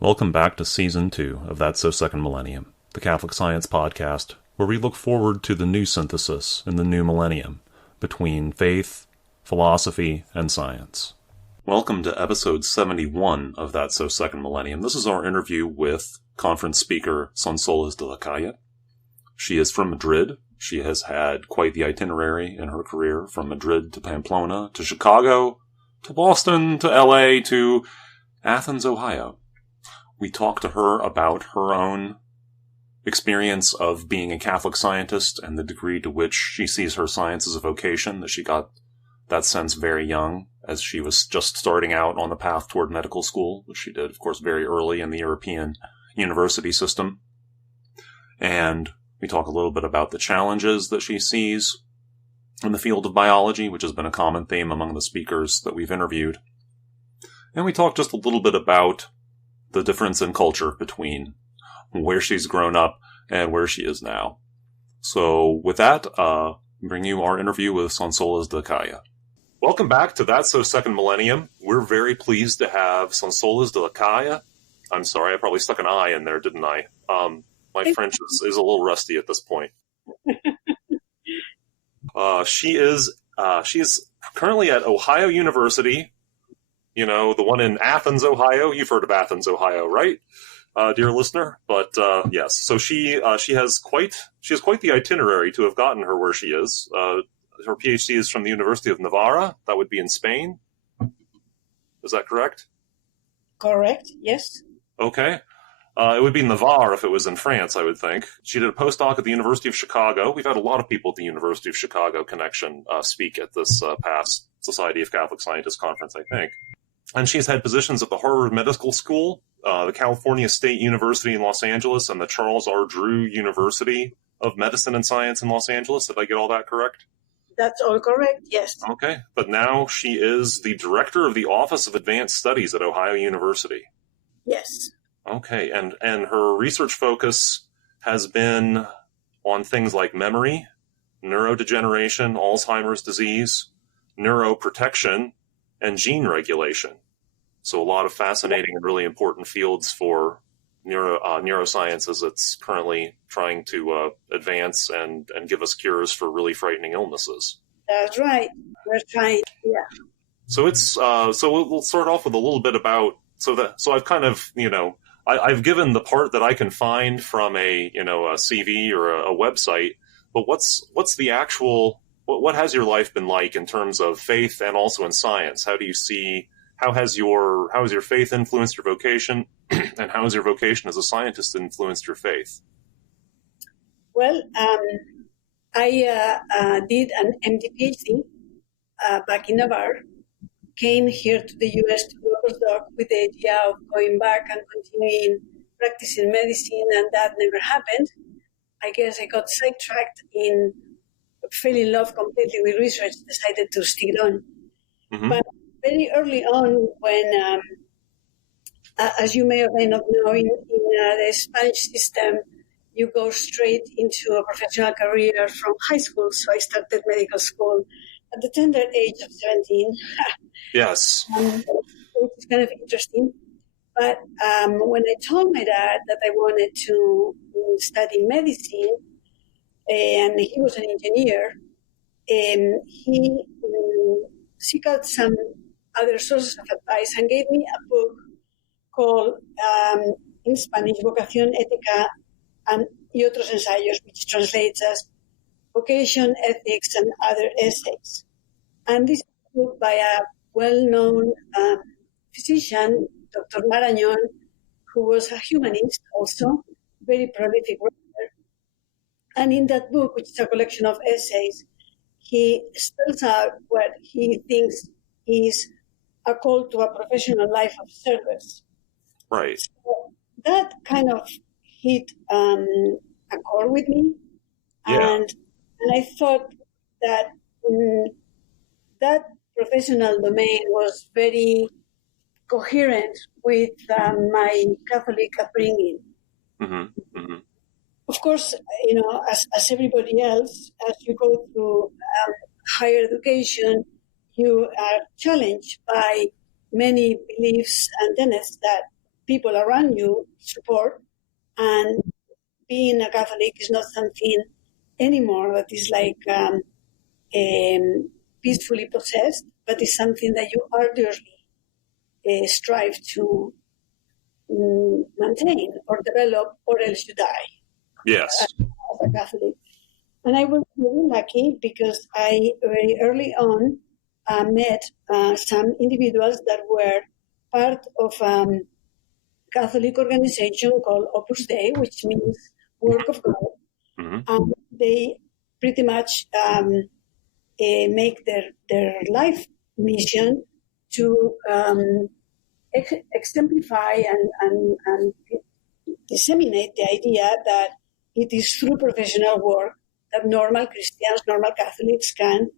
Welcome back to Season 2 of That's So Second Millennium, the Catholic Science podcast, where we look forward to the new synthesis in the new millennium between faith, philosophy, and science. Welcome to episode 71 of That's So Second Millennium. This is our interview with conference speaker Sonsoles de Lacalle. She is from Madrid. She has had quite the itinerary in her career, from Madrid to Pamplona, to Chicago, to Boston, to LA, to Athens, Ohio. We talked to her about her own experience of being a Catholic scientist and the degree to which she sees her science as a vocation, that she got that sense very young as she was just starting out on the path toward medical school, which she did, of course, very early in the European university system. And we talk a little bit about the challenges that she sees in the field of biology, which has been a common theme among the speakers that we've interviewed. And we talk just a little bit about the difference in culture between where she's grown up and where she is now. So with that, bring you our interview with Sonsoles de Lacalle. Welcome back to That's So Second Millennium. We're very pleased to have Sonsoles de Lacalle. I'm sorry, I probably stuck an I in there, didn't I? My French is a little rusty at this point. She is currently at Ohio University. You know, the one in Athens, Ohio. You've heard of Athens, Ohio, right, dear listener? But yes, so she has quite the itinerary to have gotten her where she is. Her PhD is from the University of Navarre. That would be in Spain. Is that correct? Correct. Yes. Okay. It would be Navarre if it was in France, I would think. She did a postdoc at the University of Chicago. We've had a lot of people at the University of Chicago connection speak at this past Society of Catholic Scientists conference, I think. And she's had positions at the Harvard Medical School, the California State University in Los Angeles, and the Charles R. Drew University of Medicine and Science in Los Angeles. Did I get all that correct? That's all correct, yes. Okay. But now she is the director of the Office of Advanced Studies at Ohio University. Yes. Okay. And her research focus has been on things like memory, neurodegeneration, Alzheimer's disease, neuroprotection, and gene regulation. So a lot of fascinating and really important fields for neuroscience as it's currently trying to advance and give us cures for really frightening illnesses. That's right. We're trying, yeah. So it's so we'll start off with a little bit about so I've kind of I've given the part that I can find from a CV or a website, but what's the actual what has your life been like in terms of faith and also in science? How do you see how has your faith influenced your vocation, and how has your vocation as a scientist influenced your faith? Well, I did an MD PhD back in Navarre, came here to the U.S. to do a postdoc with the idea of going back and continuing practicing medicine, and that never happened. I guess I got sidetracked fell in love completely with research, decided to stick it on. Mm-hmm. But very early on, when, as you may or may not know, in the Spanish system, you go straight into a professional career from high school. So I started medical school at the tender age of 17. Yes. Which is kind of interesting. But when I told my dad that I wanted to study medicine, and he was an engineer, he sought out some other sources of advice and gave me a book called, in Spanish, Vocación Ética y otros ensayos, which translates as Vocation, Ethics, and Other Essays. And this book by a well-known physician, Dr. Marañón, who was a humanist also, very prolific writer. And in that book, which is a collection of essays, he spells out what he thinks is a call to a professional life of service. Right. So that kind of hit a chord with me. Yeah. And I thought that that professional domain was very coherent with my Catholic upbringing. Mm-hmm. Mm-hmm. Of course, as everybody else, as you go through higher education, you are challenged by many beliefs and tenets that people around you support, and being a Catholic is not something anymore that is like peacefully possessed, but is something that you arduously strive to maintain or develop, or else you die. Yes. As a Catholic. And I was very lucky because I very early on met some individuals that were part of Catholic organization called Opus Dei, which means work of God. Mm-hmm. And they pretty much make their life mission to exemplify and disseminate the idea that it is through professional work that normal Christians, normal Catholics can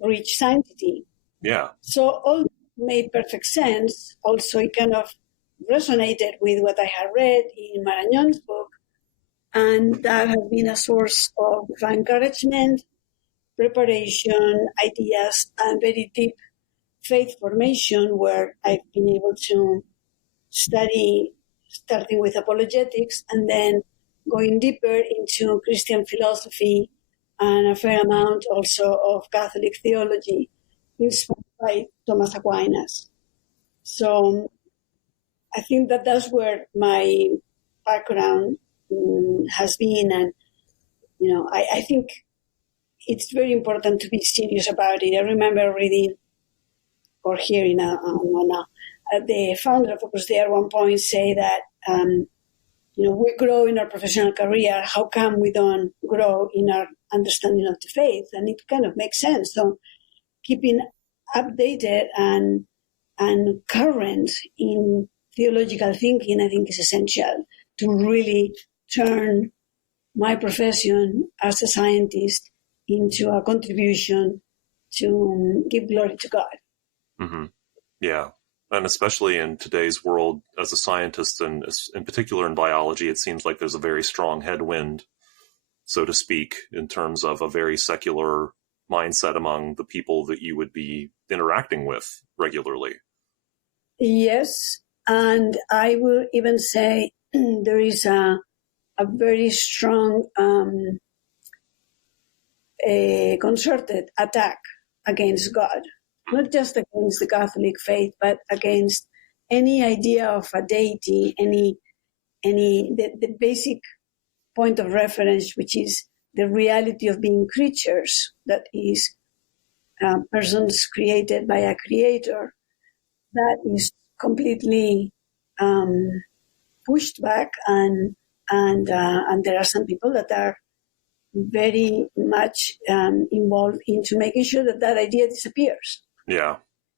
reach sanctity. Yeah. So all made perfect sense. Also, it kind of resonated with what I had read in Marañón's book, and that has been a source of encouragement, preparation, ideas, and very deep faith formation, where I've been able to study, starting with apologetics and then going deeper into Christian philosophy and a fair amount also of Catholic theology, inspired by Thomas Aquinas. So I think that that's where my background has been. And, I think it's very important to be serious about it. I remember reading or hearing the founder of Opus Dei at one point say that, we grow in our professional career. How come we don't grow in our understanding of the faith? And it kind of makes sense. So keeping updated and current in theological thinking, I think, is essential to really turn my profession as a scientist into a contribution to give glory to God. Mm-hmm. Yeah. And especially in today's world, as a scientist, and in particular in biology, it seems like there's a very strong headwind, so to speak, in terms of a very secular mindset among the people that you would be interacting with regularly. Yes, and I will even say there is a very strong concerted attack against God. Not just against the Catholic faith, but against any idea of a deity, the basic point of reference, which is the reality of being creatures, that is persons created by a creator, that is completely pushed back, and there are some people that are very much involved into making sure that idea disappears. Yeah.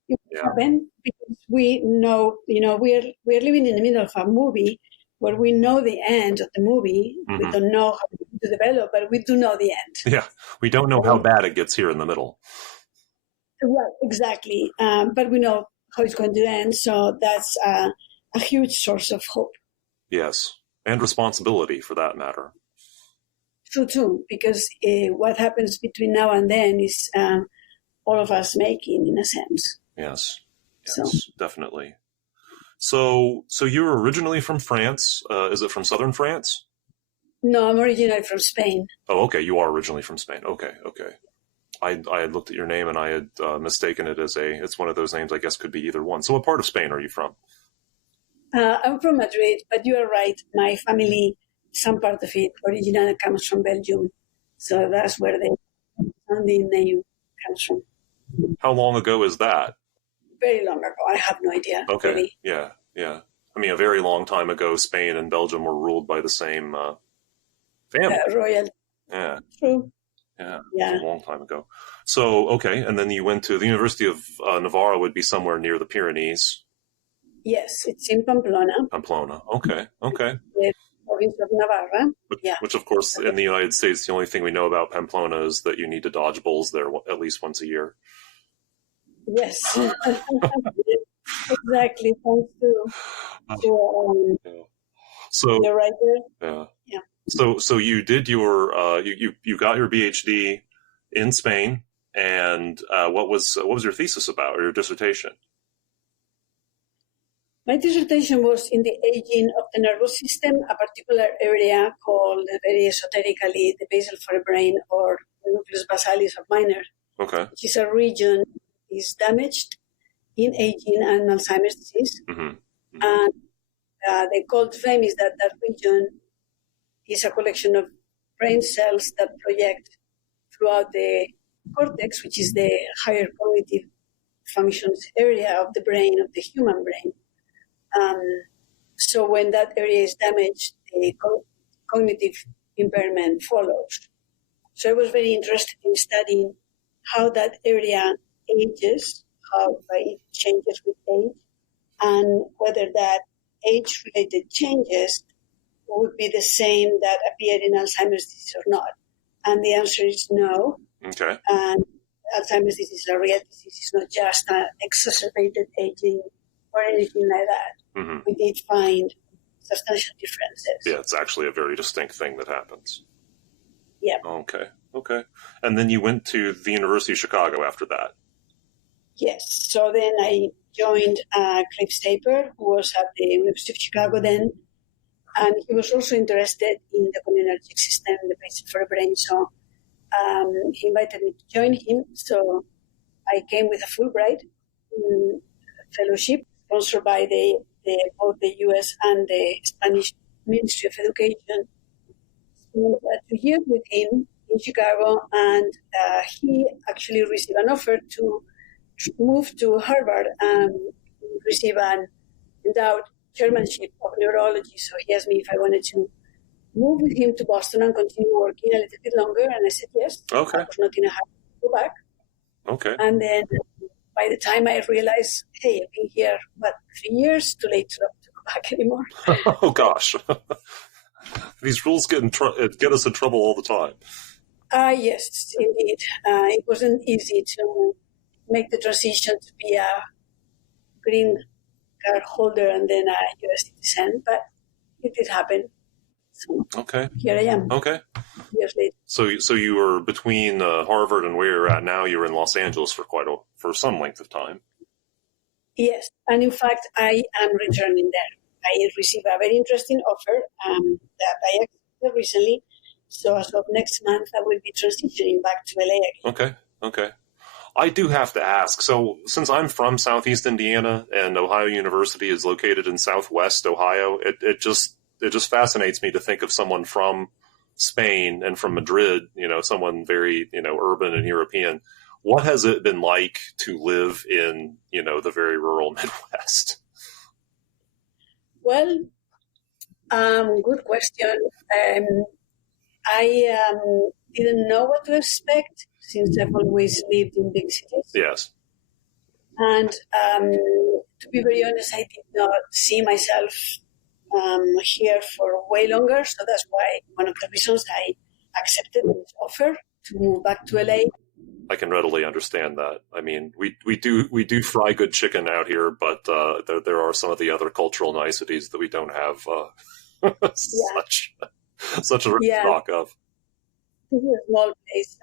It will happen because we know, we're living in the middle of a movie where we know the end of the movie. Mm-hmm. We don't know how to develop, but we do know the end. Yeah, we don't know how bad it gets here in the middle. Right, exactly. But we know how it's going to end, so that's a huge source of hope. Yes, and responsibility for that matter. True, too, because what happens between now and then is all of us making, in a sense. Yes, definitely. So you're originally from France. Is it from southern France? No, I'm originally from Spain. Oh, okay. You are originally from Spain. Okay. I had looked at your name and I had mistaken it as it's one of those names I guess could be either one. So what part of Spain are you from? I'm from Madrid, but you are right. My family, some part of it originally comes from Belgium. So that's where the name comes from. How long ago is that? Very long ago. I have no idea. Okay. Really. Yeah. I mean, a very long time ago, Spain and Belgium were ruled by the same family. Royal. Yeah. True. Yeah. A long time ago. So, okay. And then you went to the University of Navarre, would be somewhere near the Pyrenees. Yes, it's in Pamplona. Okay. The province of Navarre. Which, of course, in the United States, the only thing we know about Pamplona is that you need to dodge bulls there at least once a year. Yes. Exactly. Thanks to the writer. Yeah. So you did your you got your PhD in Spain, and what was your thesis about, or your dissertation? My dissertation was in the aging of the nervous system, a particular area called very esoterically the basal forebrain or nucleus basalis of minor, which is a region that is damaged in aging and Alzheimer's disease. And the cold claim is that that region is a collection of brain cells that project throughout the cortex, which is the higher cognitive functions area of the brain, of the human brain. So when that area is damaged, the cognitive impairment follows. So I was very interested in studying how that area ages, how it changes with age, and whether that age-related changes would be the same that appear in Alzheimer's disease or not. And the answer is no. Okay. And Alzheimer's disease is a real disease. It's not just an exacerbated aging or anything like that. We did find substantial differences. Yeah, it's actually a very distinct thing that happens. Yeah. Okay. And then you went to the University of Chicago after that. Yes. So then I joined Cliff Staper, who was at the University of Chicago then, and he was also interested in the cholinergic system, the basic forebrain. So he invited me to join him. So I came with a Fulbright fellowship sponsored by both the U.S. and the Spanish Ministry of Education. So 2 years with him in Chicago, and he actually received an offer to move to Harvard and receive an endowed chairmanship of neurology. So he asked me if I wanted to move with him to Boston and continue working a little bit longer, and I said yes. Okay. I was not in a hurry to go back. Okay. And then by the time I realized, hey, I've been here, 3 years, too late to go back anymore. Oh, gosh. These rules get us in trouble all the time. Yes, indeed. It wasn't easy to make the transition to be a green card holder and then a U.S. citizen, but it did happen. So here I am. Okay. Years later. So you were between Harvard and where you're at now. You were in Los Angeles for some length of time. Yes, and in fact, I am returning there. I received a very interesting offer that I accepted recently. So as of next month, I will be transitioning back to LA again. Okay. I do have to ask. So since I'm from Southeast Indiana and Ohio University is located in Southwest Ohio, it just fascinates me to think of someone from Spain and from Madrid, someone very, urban and European. What has it been like to live in, the very rural Midwest? Well, good question. I didn't know what to expect since I've always lived in big cities. Yes. And to be very honest, I did not see myself here for way longer. So that's why one of the reasons I accepted this offer to move back to LA. I can readily understand that. I mean, we do fry good chicken out here, but there are some of the other cultural niceties that we don't have such a rich stock of. This is a small place,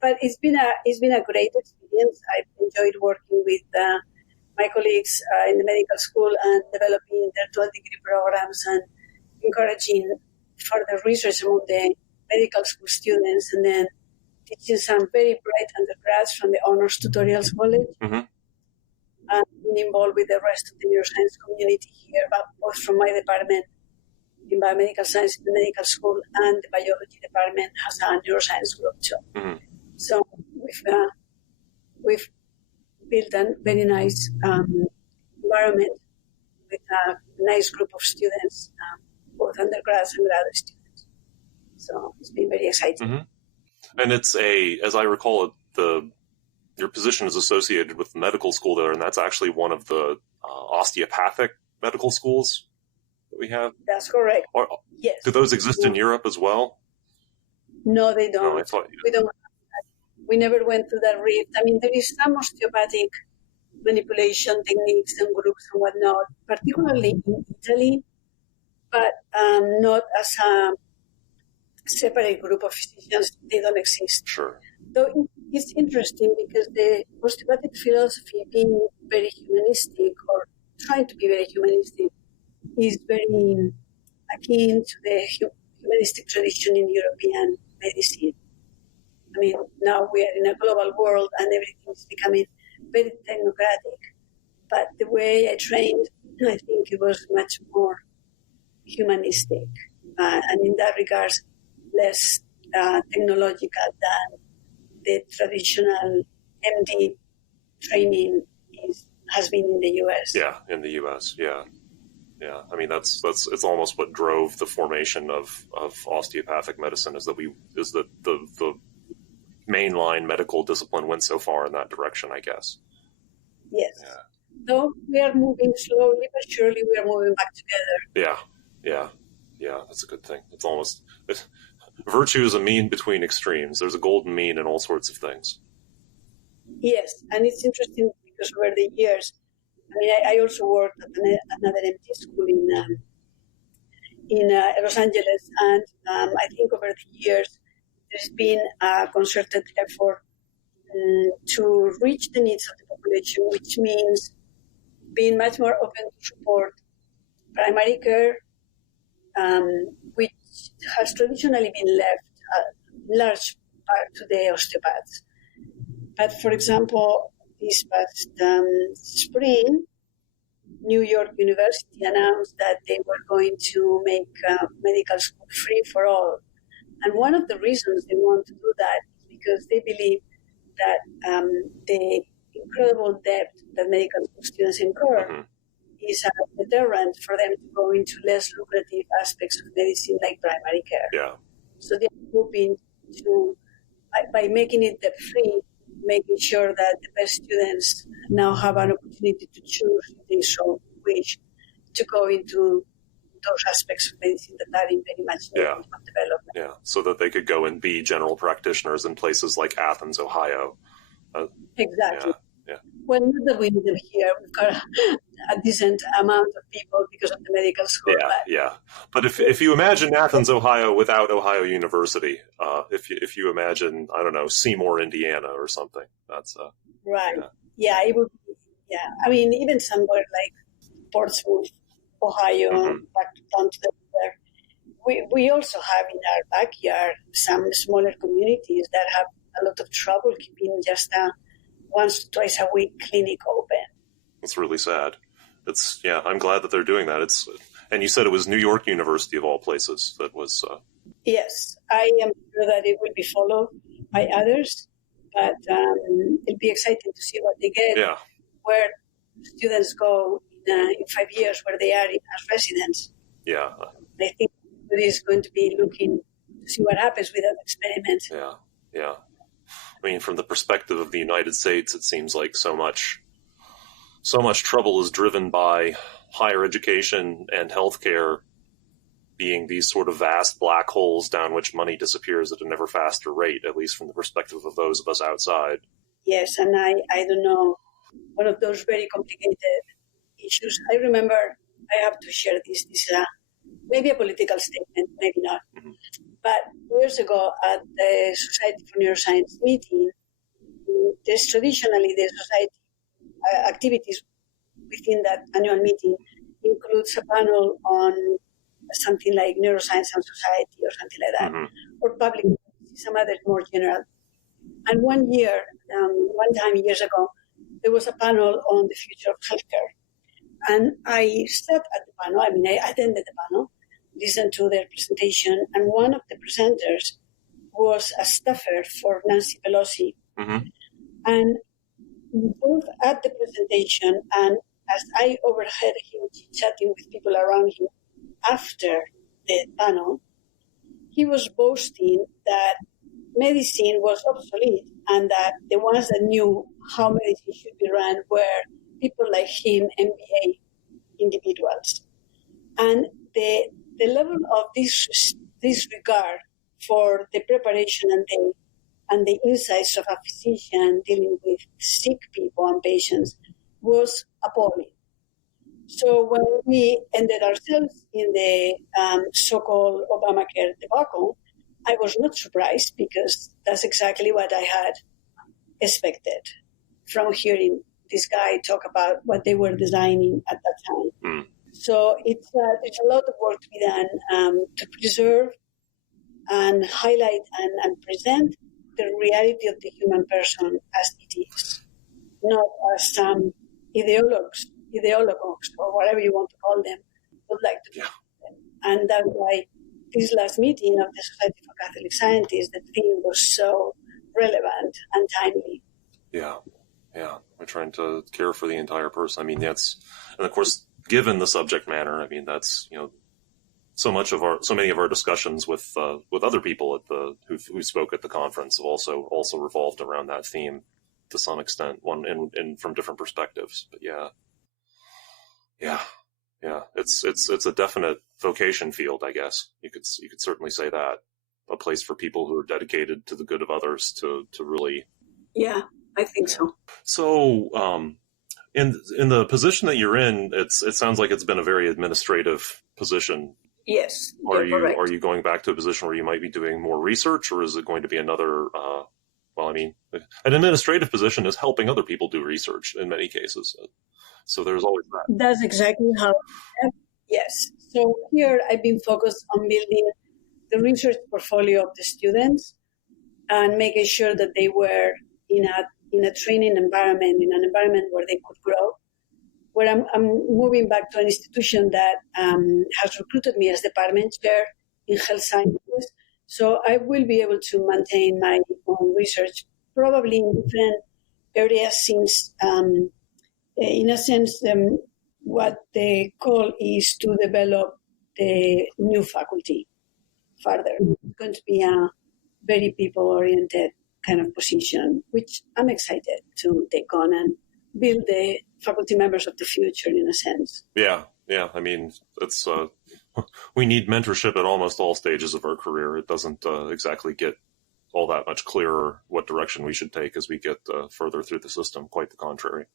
but it's been a great experience. I've enjoyed working with my colleagues in the medical school and developing their dual degree programs and encouraging further research among the medical school students, and then teaching some very bright undergrads from the Honors Tutorials College, and being involved with the rest of the neuroscience community here, but both from my department in biomedical science in the medical school, and the biology department has a neuroscience group too. So we've built a very nice environment with a nice group of students, both undergrads and graduate students. So it's been very exciting. And it's as I recall it, your position is associated with the medical school there, and that's actually one of the osteopathic medical schools that we have. That's correct. Yes. Do those exist in Europe as well? No, they don't. No, I thought we don't. We never went to that route. I mean, there is some osteopathic manipulation techniques and groups and whatnot, particularly in Italy, but not as a separate group of physicians. They don't exist. Sure. Though it's interesting because the osteopathic philosophy, being very humanistic or trying to be very humanistic, is very akin to the humanistic tradition in European medicine. I mean, now we are in a global world and everything is becoming very technocratic. But the way I trained, I think it was much more humanistic. And in that regard, less technological than the traditional MD training has been in the U.S. Yeah, in the U.S., yeah. Yeah, I mean that's it's almost what drove the formation of osteopathic medicine is that the mainline medical discipline went so far in that direction, I guess. Yes. Yeah. Though we are moving slowly but surely, we are moving back together. Yeah. That's a good thing. Virtue is a mean between extremes. There's a golden mean in all sorts of things. Yes, and it's interesting because over the years, I mean, I also worked at another MD school in Los Angeles, and I think over the years there's been a concerted effort to reach the needs of the population, which means being much more open to support primary care, which has traditionally been left a large part to the osteopaths. But for example, this past spring, New York University announced that they were going to make medical school free for all. And one of the reasons they want to do that is because they believe that the incredible debt that medical school students incur is a deterrent for them to go into less lucrative aspects of medicine like primary care. Yeah. So they're hoping to, by making it debt free, making sure that the best students now have an opportunity to choose, if they so wish, to go into those aspects of medicine that are in very much need of development. Yeah, so that they could go and be general practitioners in places like Athens, Ohio. Exactly. Yeah. Well, not that we need them here. We've got a decent amount of people because of the medical school. But if you imagine Athens, Ohio, without Ohio University, if you imagine, I don't know, Seymour, Indiana, or something, that's right. Yeah, it would be. Yeah, I mean, even somewhere like Portsmouth, Ohio, back down to the river. We also have in our backyard some smaller communities that have a lot of trouble keeping just a once, twice a week clinic open. It's really sad. I'm glad that they're doing that. And you said it was New York University of all places that was. Yes, I am sure that it will be followed by others, but it'll be exciting to see what they get. Yeah. Where students go in 5 years, where they are as residents. Yeah. I think everybody is going to be looking to see what happens with that experiment. Yeah. I mean, from the perspective of the United States, it seems like so much trouble is driven by higher education and healthcare being these sort of vast black holes down which money disappears at an ever faster rate, at least from the perspective of those of us outside. Yes, and I don't know, one of those very complicated issues. I remember, I have to share this. This is maybe a political statement, maybe not. But years ago at the Society for Neuroscience meeting, traditionally the society activities within that annual meeting includes a panel on something like neuroscience and society or something like that, or public, some others more general. And one time years ago, there was a panel on the future of healthcare. And I sat at the panel, I attended the panel, listened to their presentation, and one of the presenters was a staffer for Nancy Pelosi. And both at the presentation and as I overheard him chatting with people around him after the panel, he was boasting that medicine was obsolete and that the ones that knew how medicine should be run were people like him, MBA individuals. And the level of disregard for the preparation and the insights of a physician dealing with sick people and patients was appalling. So when we ended ourselves in the so-called Obamacare debacle, I was not surprised because that's exactly what I had expected from hearing this guy talk about what they were designing at that time. So there's a lot of work to be done to preserve and highlight and present the reality of the human person as it is, not as some ideologues, or whatever you want to call them, would like to do. And that's why this last meeting of the Society for Catholic Scientists, the theme was so relevant and timely. Yeah. We're trying to care for the entire person. I mean, and of course, given the subject matter, I mean, that's, so many of our discussions with other people who spoke at the conference have also revolved around that theme to some extent, and from different perspectives. But yeah, it's a definite vocation field, I guess. You could certainly say that, a place for people who are dedicated to the good of others to really. Yeah, I think so. So, in the position that you're in, it sounds like it's been a very administrative position. Yes. Are you going back to a position where you might be doing more research, or is it going to be another? An administrative position is helping other people do research in many cases. So there's always that. That's exactly how. Yes. So here I've been focused on building the research portfolio of the students and making sure that they were in a training environment, in an environment where they could grow. Where I'm moving back to an institution that has recruited me as department chair in health sciences. So I will be able to maintain my own research, probably in different areas, since, in a sense, what the goal is to develop the new faculty further. It's going to be a very people-oriented kind of position, which I'm excited to take on and build the faculty members of the future, in a sense. Yeah. I mean, it's we need mentorship at almost all stages of our career. It doesn't exactly get all that much clearer what direction we should take as we get further through the system. Quite the contrary.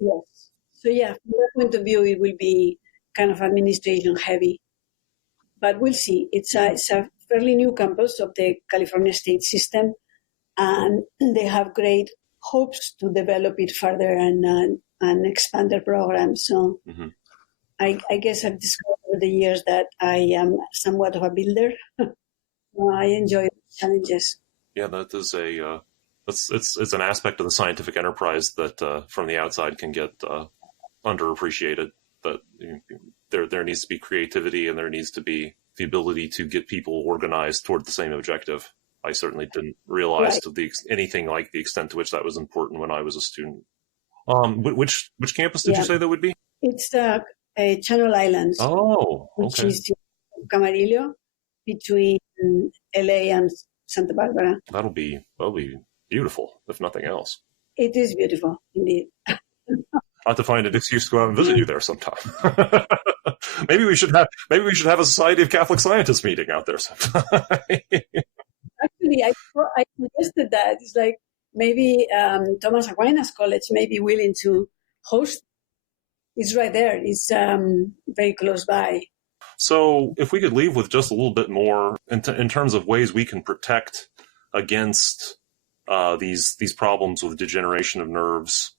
Yes. So from that point of view, it will be kind of administration heavy. But we'll see. It's a fairly new campus of the California state system, and they have great hopes to develop it further and expand their program. So I guess I've discovered over the years that I am somewhat of a builder. I enjoy challenges. Yeah, that is it's an aspect of the scientific enterprise that from the outside can get underappreciated. That there needs to be creativity, and there needs to be the ability to get people organized toward the same objective. I certainly didn't realize anything like the extent to which that was important when I was a student. Which campus did you say that would be? It's Channel Islands. Oh, okay. Which is in Camarillo, between LA and Santa Barbara. That'll be beautiful, if nothing else. It is beautiful, indeed. I'll have to find an excuse to go out and visit you there sometime. Maybe we should have a Society of Catholic Scientists meeting out there sometime. Actually, I suggested that. It's like maybe Thomas Aquinas College may be willing to host. It's right there. It's very close by. So if we could leave with just a little bit more in terms of ways we can protect against these problems with degeneration of nerves,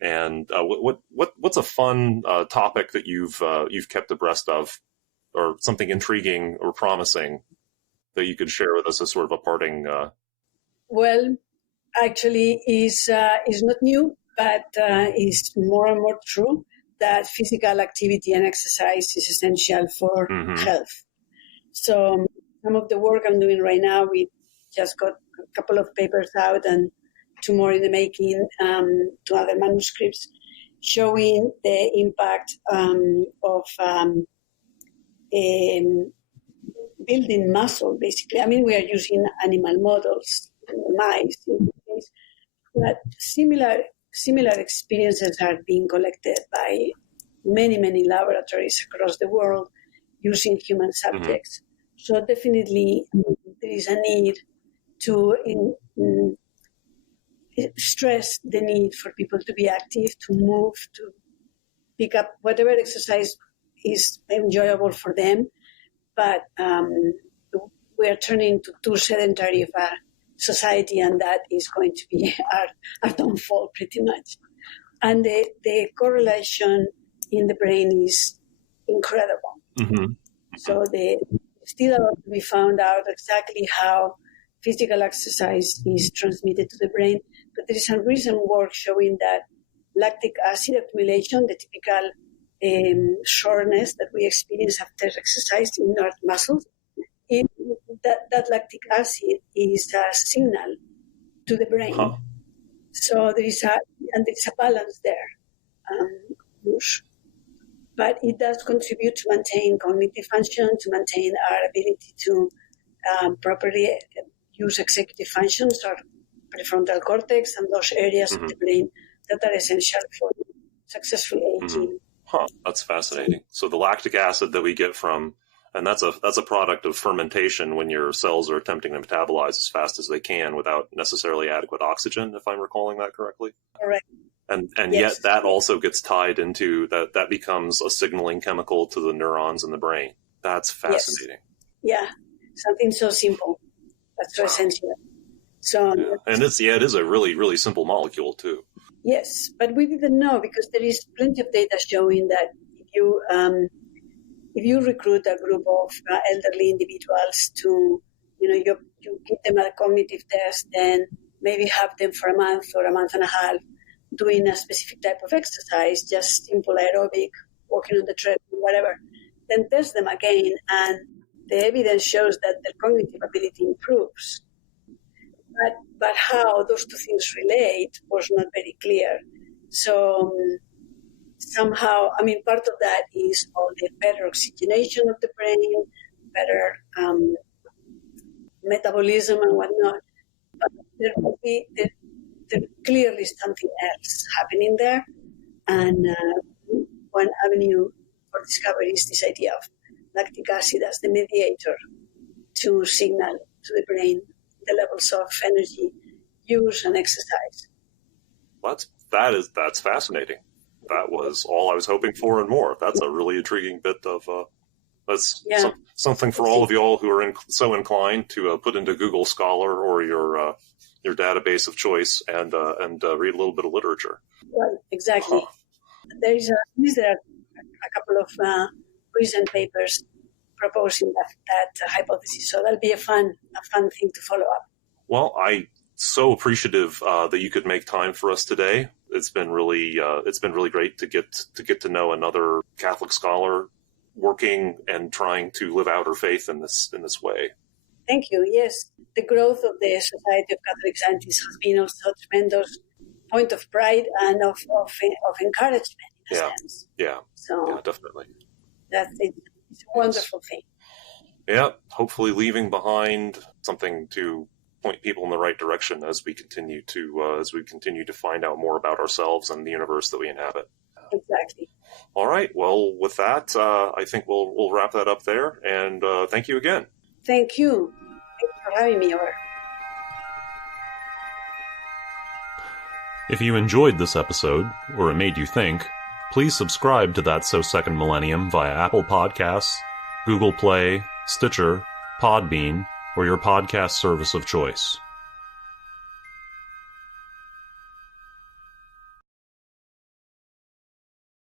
and what's a fun topic that you've kept abreast of, or something intriguing or promising that you could share with us as sort of a parting? Well, actually, is not new, but is more and more true that physical activity and exercise is essential for health. So some of the work I'm doing right now, we just got a couple of papers out and two more in the making, two other manuscripts, showing the impact of building muscle, basically. I mean, we are using animal models, mice, in this case, but similar experiences are being collected by many, many laboratories across the world using human subjects. So definitely there is a need to stress the need for people to be active, to move, to pick up whatever exercise is enjoyable for them. But we are turning to too sedentary of a society, and that is going to be our downfall pretty much. And the correlation in the brain is incredible. Mm-hmm. So still to be found out exactly how physical exercise is transmitted to the brain, but there is some recent work showing that lactic acid accumulation, the typical soreness that we experience after exercise in our muscles, that lactic acid is a signal to the brain. Huh. So there is a balance there. But it does contribute to maintain cognitive function, to maintain our ability to properly use executive functions or prefrontal cortex and those areas of the brain that are essential for successful aging. Huh, that's fascinating. So the lactic acid that we get from, and that's a product of fermentation when your cells are attempting to metabolize as fast as they can without necessarily adequate oxygen, if I'm recalling that correctly. Correct. And yes. Yet that also gets tied into that becomes a signaling chemical to the neurons in the brain. That's fascinating. Yes. Yeah, something so simple, but so essential. So, yeah. And it is a really, really simple molecule too. Yes, but we didn't know because there is plenty of data showing that if you recruit a group of elderly individuals to, you give them a cognitive test, then maybe have them for a month or a month and a half doing a specific type of exercise, just simple aerobic, walking on the treadmill, whatever, then test them again, and the evidence shows that their cognitive ability improves. But how those two things relate was not very clear. So somehow, part of that is all the better oxygenation of the brain, better metabolism and whatnot. But there clearly is something else happening there. And one avenue for discovery is this idea of lactic acid as the mediator to signal to the brain the levels of energy use and exercise. That's fascinating. That was all I was hoping for and more. That's a really intriguing bit of something for all of you all who are so inclined to put into Google Scholar or your database of choice and read a little bit of literature. Right, exactly. Huh. There are a couple of recent papers proposing that hypothesis. So that'll be a fun thing to follow up. Well, I'm so appreciative that you could make time for us today. It's been really great to get to know another Catholic scholar working and trying to live out her faith in this way. Thank you. Yes, the growth of the Society of Catholic Scientists has been also a tremendous point of pride and of encouragement in a sense. Yeah. So yeah, definitely. It's a wonderful thing. Yeah, hopefully leaving behind something to point people in the right direction as we continue to find out more about ourselves and the universe that we inhabit. Exactly. All right. Well, with that, I think we'll wrap that up there. And thank you again. Thank you. Thanks for having me over. If you enjoyed this episode, or it made you think, please subscribe to That's So Second Millennium via Apple Podcasts, Google Play, Stitcher, Podbean, or your podcast service of choice.